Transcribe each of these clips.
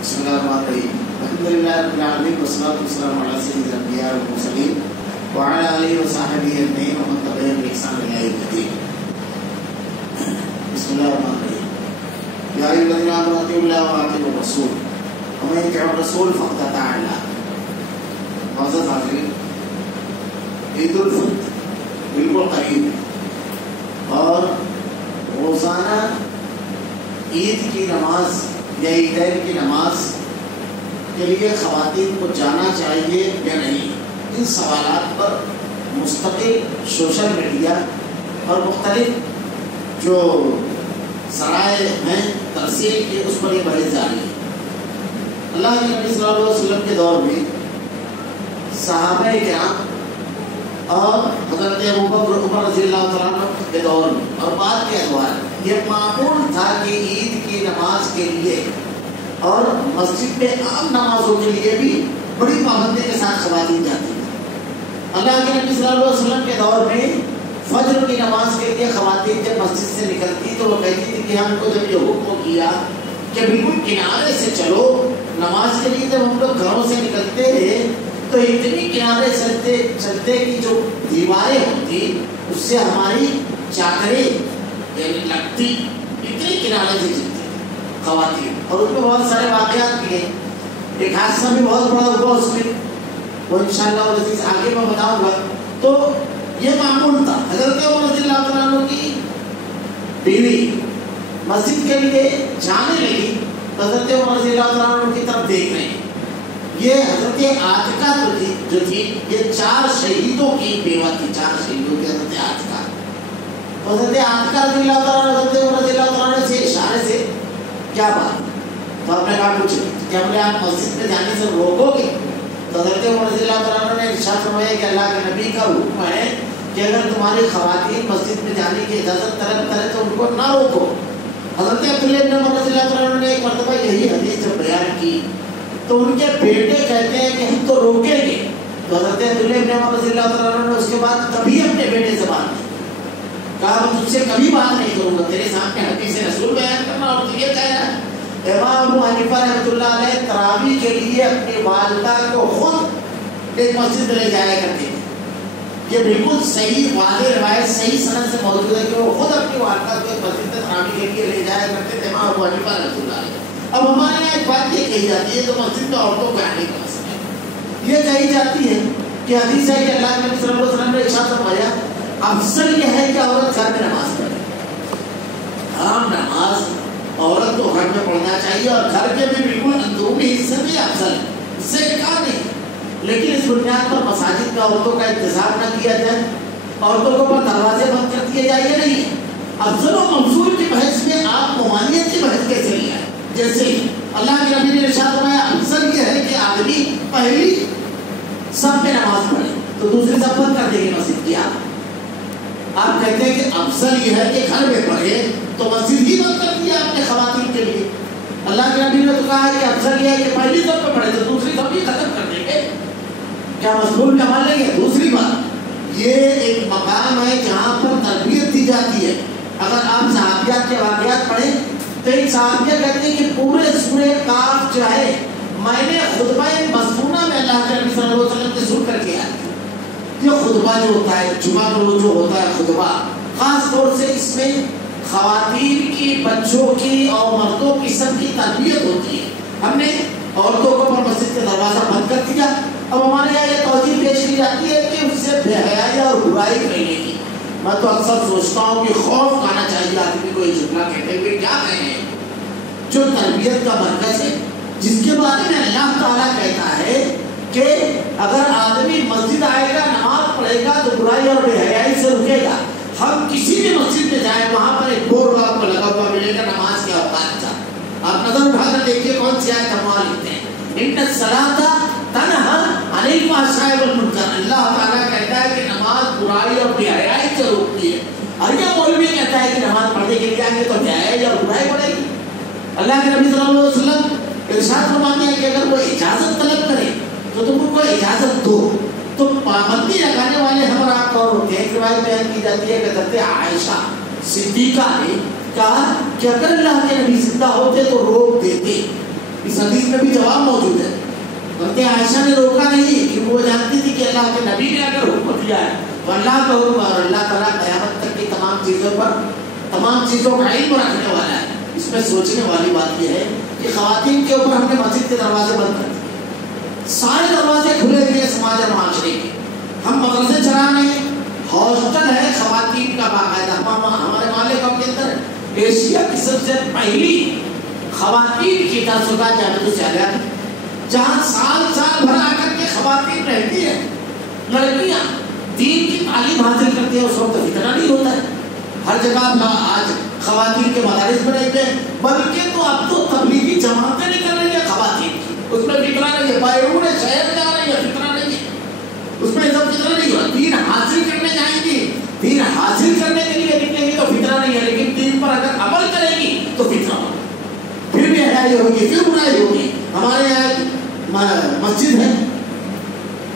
بسم اللہ الرحمن الرحیم الحمدللہ رب العالمین والصلاۃ والسلام علی سید الانبیاء والمرسلین وعلی آلہ وصحبہ اجمعین ومن تبعهم بإحسان إلی یوم الدین. بسم اللہ الرحمن الرحیم. یا ایھا الذین آمنوا اطیعوا اللہ واطیعوا الرسول ومن یطع الرسول فقد اطاع اللہ. معزز حاضرین، عید الفطر بالکل قریب ہے اور روزانہ عید کی نماز یا عیدین کی نماز کے لیے خواتین کو جانا چاہیے یا نہیں، ان سوالات پر مستقل سوشل میڈیا اور مختلف جو ذرائع ہیں ترسیل کے اس پر یہ بحث جاری ہے. اللہ کے نبی صلی اللہ علیہ وسلم کے دور میں صحابہ کرام اور حضرت ابوبکر عمر رضی اللہ تعالیٰ عنہ کے دور میں اور بعد کے ادوار یہ معمول تھا کہ عید کی نماز کے لیے اور مسجد میں عام نمازوں کے لیے بھی بڑی پابندی کے ساتھ خواتین جاتی ہیں. اللہ کے نبی صلی اللہ علیہ وسلم کے دور میں فجر کی نماز کے لیے خواتین جب مسجد سے نکلتی تو وہ کہتی تھی کہ ہم کو جب یہ حکم کیا کہ بالکل کنارے سے چلو نماز کے لیے، جب ہم لوگ گھروں سے نکلتے ہیں تو اتنی کنارے چلتے کی جو دیواریں ہوتی اس سے ہماری چادریں یعنی لگتی، اتنی کنارے سے چلتی خواتین. اور اس میں بہت سارے واقعات بھی ہیں. ایک حادثہ بھی بہت بڑا ہوا اس میں، وہ انشاءاللہ عزیز آگے میں بتاؤں گا. تو یہ معمول تھا. حضرت عمر رضی اللہ تعالیٰ عنہ کی بیوی مسجد کے لیے جانے لگی تو حضرت عمر رضی اللہ تعالیٰ عنہ کی طرف دیکھ رہے ہیں. یہ حضرت عاتقہ جو تھی یہ 4 شہیدوں کی بیوہ تھی، 4 شہیدوں کی حضرت عاتقہ. تو حضرت عاتقہ رضی اللہ تعالیٰ عنہ حضرت عمر رضی اللہ تعالیٰ عنہ سے اشارے سے کیا بات، تو آپ نے کہا کچھ کیا، بولے آپ مسجد میں جانے سے روکو گے؟ تو حضرت عمر رضی اللہ تعالیٰ عنہ نے ارشاد فرمایا کہ اللہ کے نبی کا حکم ہے کہ اگر تمہاری خواتین مسجد میں جانے کی اجازت طلب کرے تو ان کو نہ روکو. حضرت عبداللہ بن عمر رضی اللہ تعالیٰ عنہ نے ایک مرتبہ یہی حدیث جب بیان کی تو ان کے بیٹے کہتے ہیں کہ ہم تو روکیں گے. تو حضرت عبداللہ بن عمر رضی اللہ تعالیٰ عنہ نے اس کے بعد کبھی اپنے بیٹے سے بات نہیں کہا، میں تجھ سے کبھی بات نہیں کروں گا، تیرے سامنے حدیث رسول بیان کرنا اور تو یہ کہنا. امام ابو حنیفہ رحمۃ اللہ علیہ تراویح کے لیے اپنی والدہ کو خود ایک مسجد لے جایا کرتے تھے. یہ بالکل صحیح واضح روایت صحیح سند سے موجود ہے کہ وہ خود اپنی والدہ کو ایک مسجد میں تراویح کے لیے لے جایا کرتے تھے امام ابو حنیفہ رحمۃ اللہ علیہ. اب ہمارے یہاں ایک بات یہ کہی جاتی ہے تو مسجد میں عورتوں کو آنے کا مسئلہ ہے. یہ کہی جاتی ہے کہ حدیث ہے کہ اللہ کے نبی صلی اللہ علیہ وسلم نے ارشاد فرمایا افضل یہ ہے کہ عورت گھر میں نماز پڑھے. عام نماز عورت کو گھر میں پڑھنا چاہیے اور گھر کے بھی بالکل اندرونی حصے میں افضل ہے، اس سے کہا نہیں. لیکن اس بنیاد پر مساجد میں عورتوں کا انتظام نہ کیا جائے، عورتوں کو پر دروازے بند کر دیے جائے. یہ نہیں ہے. افضل و منصور کی بحث میں آپ ممانعت کی بحث کیسے لیا ہے؟ جیسے اللہ کے نبی نے ارشاد فرمایا افضل یہ ہے کہ آدمی پہلی صف میں نماز پڑھے تو دوسری صف بند کر دے گی مسجد کی. آپ کہتے ہیں کہ افضل یہ ہے کہ گھر میں پڑھے تو مسجد ہی بند کر دیا آپ نے خواتین کے لیے. اللہ کے نبی نے تو کہا کہ افضل یہ ہے کہ پہلی صف پہ پڑھے تو دوسری صف بھی ختم کر دیں گے. کیا مضمون کا مان لیں گے؟ دوسری بات یہ ایک مقام ہے جہاں پر تربیت دی جاتی ہے. اگر آپ صحابیات کے واقعات پڑھیں تو ایک صحابیہ کہتے ہیں کہ پورے سورہ کاف جو ہے میں نے خطبہ مسنونہ میں اللہ کے نبی صلی اللہ علیہ وسلم سے سن کر کے آیا. یہ خطبہ جو ہوتا ہے جمعہ کو جو ہوتا ہے خطبہ، خاص طور سے اس میں خواتین کی، بچوں کی اور مردوں کی سب کی تربیت ہوتی ہے. ہم نے عورتوں کو پر مسجد کا دروازہ بند کر دیا. اب ہمارے یہاں یہ توجہ پیش کی جاتی ہے کہ اس سے بے حیائی اور برائی کرنے کی. میں تو اکثر سوچتا ہوں کہ خوف کھانا چاہیے آدمی کو یہ جملہ کہتے ہوئے کیا کہیں جو تربیت کا مرکز ہے، جس کے بارے میں اللہ تعالیٰ کہتا ہے کہ اگر آدمی مسجد آئے گا نماز پڑھے گا تو برائی اور بے حیائی سے رکے گا. ہم کسی بھی مسجد میں جائیں وہاں پر ایک بورڈ آپ کو لگا ہوا ملے گا نماز کے اوقات کا. آپ نظر اٹھا کر دیکھیے کون سی آیت ہم لکھتے ہیں ان الصلاۃ تنہی عن الفحشاء والمنکر. اللہ تعالیٰ کہتا ہے کہ نماز برائی اور بے حیائی سے روکتی ہے. اور یہ مولوی کہتا ہے کہ نماز پڑھنے کے لیے آئیں گے تو بے حیائی اور برائی بڑھے گی. اللہ کے نبی صلی اللہ علیہ وسلم ارشاد فرماتے ہیں کہ اگر وہ اجازت طلب کرے تو تم کو اجازت دو. تو پابندی لگانے والے ہم اور آپ کون ہوتے ہیں؟ ایک روایت بیان کی جاتی ہے کہ حضرت عائشہ صدیقہ نے کہا کہ اگر اللہ کے نبی زندہ ہوتے تو روک دیتے اس حدیث میں بھی جواب موجود ہے. حضرت عائشہ نے روکا نہیں کیونکہ وہ جانتی تھی کہ اللہ کے نبی نے اگر حکم دیا ہے تو اللہ کا حکم اور اللہ تعالیٰ قیامت تک کی تمام چیزوں کا علم رکھنے والا ہے. اس میں سوچنے والی بات یہ ہے کہ خواتین کے اوپر ہم نے مسجد کے دروازے بند کر دیے, سارے دروازے کھلے ہوئے سماج اور معاشرے کے. ہم مدرسے چلا رہے ہیں, ہاسٹل ہے خواتین کا باقاعدہ. ہمارے مالک کے اندر ایشیا کی سب سے پہلی خواتین کی تحصیلات جامعۃ الصالحہ جہاں سال بھر آ کر کے خواتین رہتی ہیں, لڑکیاں دین کی تعلیم حاصل کرتی ہیں. اس وقت فتنہ نہیں ہوتا ہے. ہر جگہ آج خواتین کے مدارس بنائے ہیں, بلکہ تو اب تو تبلیغی جماعتیں نکل رہی ہیں خواتین کی. اس میں فتنہ نہیں ہے. بیرون شہر جا رہی ہے, فتنہ نہیں ہے. اس میں سب فتنہ نہیں ہوا. دین حاصل کرنے جائیں گی, دین حاصل کرنے کے لیے نکلیں گی تو فتنہ نہیں ہے, لیکن دین پر اگر عمل کرے گی تو فتنہ ہوگا. پھر بھی حیائی ہوگی, پھر برائی ہوگی. ہمارے یہاں مسجد ہے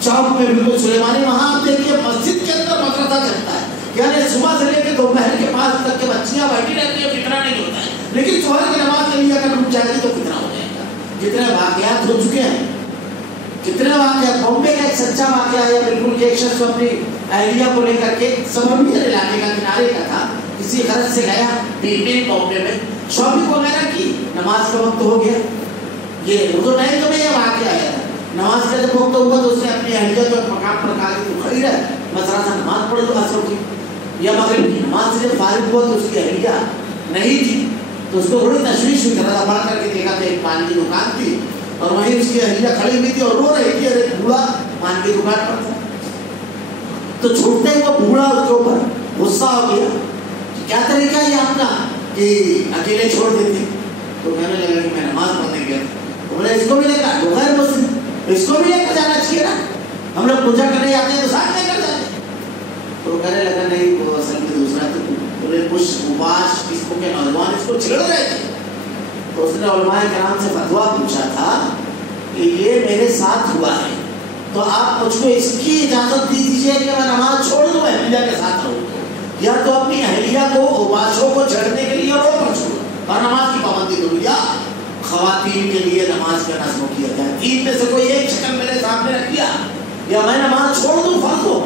چوک میں بالکل سلیمانی, وہاں آپ دیکھیے مسجد کے اندر مدرسہ چلتا ہے. یعنی صبح سے لے کے دوپہر کے 5 تک کے بچیاں بیٹھی رہتی ہیں, فتنہ نہیں ہوتا ہے. لیکن ظہر کی نماز کے لیے اگر رک جائے گی تو فتنہ ہو جائے گا. جتنے واقعات ہو چکے ہیں, کتنے واقعات. بامبے کا ایک سچا واقعہ ہے بالکل کہ ایک شخص اپنی اہلیہ کو لے کر کے سبرمیر علاقے کا کنارے کا تھا, کسی غرض سے گیا مین بامبے میں, شاپنگ وغیرہ کی, نماز کا وقت ہو گیا. یہ اردو نہیں تو میں یہ واقعہ آیا تھا. نماز کا جب وقت ہوا تو اس نے اپنی اہلیہ جو مقام پر کہا کہ تو کھڑی رہ, مسرا نماز پڑھ لو عصر کی یا مغرب کی. نماز سے جب فارغ ہوا تو اس کی اہلیہ نہیں تھی, تو اس کو تھوڑی تشویش ہوئی. ذرا بڑھ کر کے دیکھا تو ایک پان کی دکان تھی اور وہیں اس کی اہلیہ کھڑی ہوئی تھی اور رو رہی تھی. ارے بوڑھا پان کی دکان پر تھا. تو چھوٹتے ہی وہ بوڑھا اس کے اوپر غصہ ہو گیا. کیا طریقہ ہے آپ کا کہ اکیلے چھوڑ دیتے؟ تو کہنے لگا کہ میں نماز پڑھنے گیا. تو بولے اس کو بھی لے کر, وہ غیر مسلم, اس کو بھی لے کر جانا چاہیے نا, ہم لوگ پوجا کرنے جاتے ہیں تو ساتھ لے کر جاتے ہیں. تو کہنے لگا نہیں وہ اصل میں دوسرا تھا. بولے کچھ مباش قسم کے نوجوان اس کو چھڑ رہے تھے. تو اس نے علماء کرام سے فتویٰ پوچھا تھا کہ یہ میرے ساتھ ہوا ہے, تو آپ مجھ کو اس کی اجازت دی دیجیے کہ میں نماز چھوڑ دوں, اہلیہ کے ساتھ رہوں, یا تو اپنی اہلیہ کو اوباشوں کو چھڑنے کے لیے رو پر چھوڑو اور نماز کی پابندی کرو, یا خواتین کے لیے نماز کا نظم کیا جائے. تین میں سے کوئی ایک شکل میرے سامنے رکھ دیا, یا میں نماز چھوڑ دوں فرض ہو,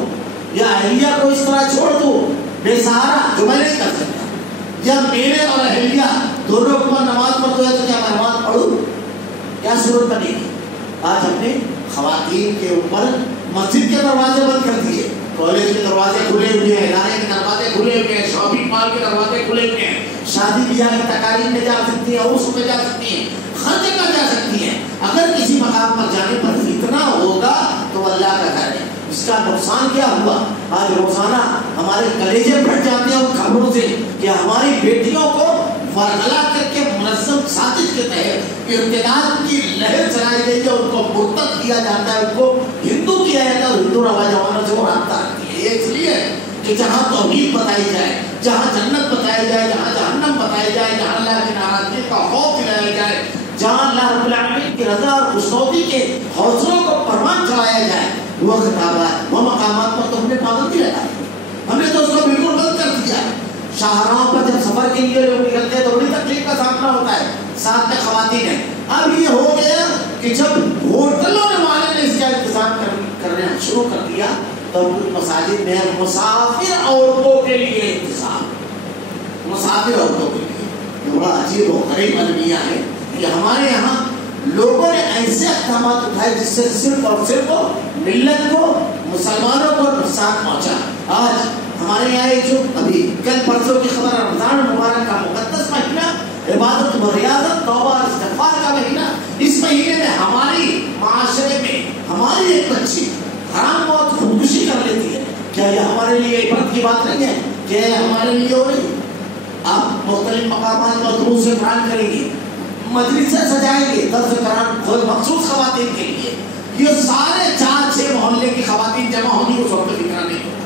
یا اہلیہ کو اس طرح چھوڑ دوں بے سہارا جو میں نہیں کر سکتا, یا میرے اور اہلیہ دونوں کو نماز پڑھ دو, تو کیا میں نماز پڑھوں؟ کیا صورت بنے گی؟ آج ہم نے خواتین کے اوپر مسجد کے دروازے بند کر دیے, کالج کے دروازے کھلے ہوئے ہیں, ادارے کے دروازے کھلے ہوئے ہیں, شاپنگ مال کے دروازے کھلے ہوئے ہیں, شادی بیاہ کی تقاریب میں جا سکتی ہیں, عرس میں جا سکتی ہیں, ہر جگہ جا سکتی ہیں. اگر کسی مقام پر جانے پر فتنہ ہوگا تو اللہ کا گھر ہے. اس کا نقصان کیا ہوا؟ آج روزانہ ہمارے کلیجے پھٹ جاتے ہیں ان خبروں سے کہ ہماری بیٹیوں کو ورگلا کر کے منظم سازش کے تحت ارتداد کی لہر چلائی گئی ہے, ان کو مرتد کیا جاتا ہے, ان کو ہندو کیا جاتا ہے, اور ہندو نوجوانوں سے وہ رابطہ رکھتی ہے. یہ اس لیے کہ جہاں توحید بتائی جائے, جہاں جنت بتائی جائے, جہاں جہنم بتائی جائے, جہاں اللہ کی ناراضگی کا خوف دلایا جائے, جہاں اللہ رب العالمین کی رضا اور خوشنودی کے حوصلوں کو پروان چڑھایا جائے, وہ خطابات وہ مقامات پر تو ہم نے پابندی لگائی. ہم نے تو اس کو بالکل بند کر دیا. شاہراہوں پر جب سفر کے لیے لوگ نکلتے ہیں تو بڑی تکلیف کا سامنا ہوتا ہے, ساتھ میں خواتین ہیں. اب یہ ہو گیا کہ جب ہوٹلوں والے نے اس کا انتظام کرنا شروع کر دیا تو مساجد میں مسافر عورتوں کے لیے انتظام, مسافر عورتوں کے لیے. یہ بڑا عجیب و غریب المیہ ہے کہ ہمارے یہاں لوگوں نے ایسے اقدامات اٹھائے جس سے صرف اور صرف ملت کو, مسلمانوں کو نقصان پہنچا. آج ہمارے یہاں جو ابھی کل پرسوں کی خبر, رمضان المبارک کا مقدس مہینہ, عبادت و ریاضت, توبہ اور استغفار کا مہینہ, اس مہینے میں ہماری معاشرے میں ہماری ایک بچی حرام موت خودکشی کر لیتی ہے. کیا یہ ہمارے لیے عبرت کی بات نہیں ہے؟ کیا یہ ہمارے لیے ہو رہی؟ آپ مختلف مقامات پر دروس قرآن کریں گے, مجلسیں سجائیں گے, درس قرآن خود مخصوص خواتین کے لیے. یہ سارے 4-6 محلے کی خواتین جمع ہوگی, اس وقت فتنہ نہیں ہوگا.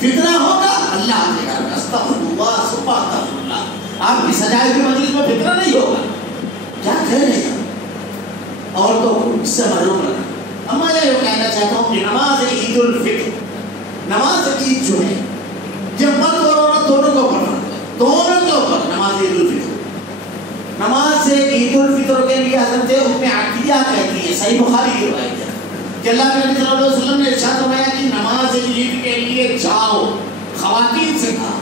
فتنہ ہوگا اللہ کے گھر میں, استغفر اللہ ثم استغفر اللہ. آپ کی سجائے ہوئی مجلس میں فتنہ نہیں ہوگا. کیا کہہ رہے ہیں عورتوں کو اس سے محروم رکھنا. اب میں یہ کہنا چاہتا ہوں کہ نماز عید الفطر, نماز عید جو ہے جب مرد اور عورت دونوں کو پڑھنا, دونوں کے اوپر نماز عید الفطر, نماز سے عید الفطر کے لیے حضرت ام عطیہ کہتی ہے، صحیح بخاری کی روایت ہے کہ اللہ کے نبی صلی اللہ علیہ وسلم نے ارشاد فرمایا کہ نماز عید کے لیے جاؤ، خواتین سے کہا،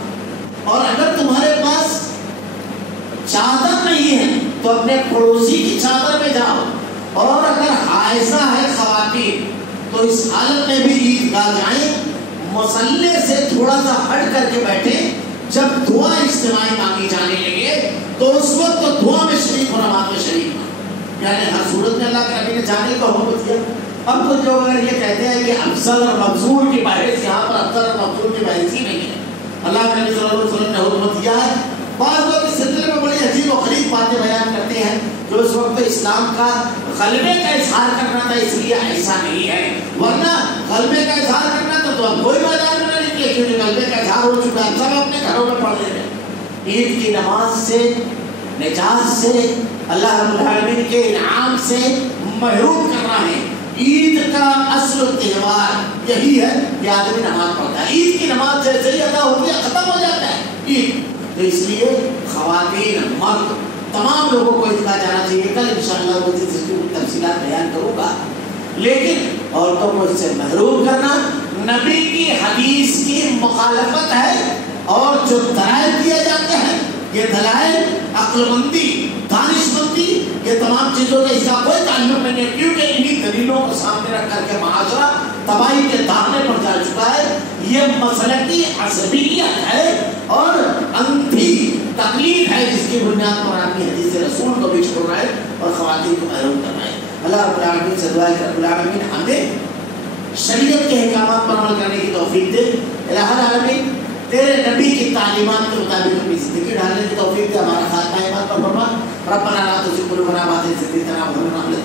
اور اگر تمہارے پاس چادر نہیں ہے تو اپنے پڑوسی کی چادر میں جاؤ، اور اگر حائضہ ہے خواتین تو اس حالت میں بھی عیدگاہ جائیں، مصلی سے تھوڑا سا ہٹ کر کے بیٹھے، جب دعا اجتماعی مانگی جانے لگے تو اس وقت تو دعا میں شریک اور نماز میں شریک ہو، یعنی ہر صورت میں اللہ کے نبی نے جانے کو حکم دیا۔ اب کچھ لوگ اگر یہ کہتے ہیں کہ افضل اور مفضول کی بحث، یہاں پر افضل اور مفضول کی بحث ہی نہیں ہے، اللہ کے نبی صلی اللہ علیہ وسلم نے حکم دیا ہے۔ بعض لوگ اس سلسلے میں بڑی عجیب و غریب باتیں بیان کرتے ہیں جو اس وقت اسلام کا غلبے کا اظہار کرنا تھا، اس لیے ایسا نہیں ہے، ورنہ غلبے کا اظہار کرنا تھا تو اب کوئی میدان میں نہ نکلے، کیونکہ غلبے کا اظہار ہو چکا ہے، سب اپنے گھروں میں پڑھ رہے ہیں۔ عید کی نماز سے، نجات سے، اللہ رب العالمین کے انعام سے محروم کرنا ہے۔ عید کا اصل تہوار یہی ہے کہ آدمی نماز پڑھتا ہے، عید کی نماز جیسے ہی ادا ہوتی ہے ختم ہو جاتا ہے عید، تو اس لیے خواتین، مرد، تمام لوگوں کو عیدگاہ جانا چاہیے۔ کل انشاءاللہ وہ تفصیلات بیان کروں گا، لیکن عورتوں کو اس سے محروم کرنا نبی کی حدیث کی مخالفت ہے، اور جو دلائل دیے جاتے ہیں یہ دلائل عقل مندی، دانش مندی، یہ تمام چیزوں سے اس کا کوئی تعلق نہیں ہے، کیونکہ انہی دلیلوں کو سامنے رکھ کر کے معاشرہ تباہی کے دامنے پر جا چکا ہے۔ یہ مسلکی عصبیت ہے اور اندھی تقلید ہے جس کی بنیاد پر آدمی حدیث رسول کو بھی چھوڑ رہا ہے اور خواتین کو محروم کر رہا ہے۔ اللہ رب العالمین سے دعا ہے کہ رب العالمین ہمیں شریعت کے احکامات پر عمل کرنے کی توفیق دے۔ الہ العالمین تیرے نبی کی تعلیمات کے مطابق اپنی زندگی ڈھالنے کی توفیق دے، ہمارا خاتمہ ایمان پر فرما۔ ربنا لا تزغ قلوبنا بعد إذ هديتنا وهب لنا من لدنك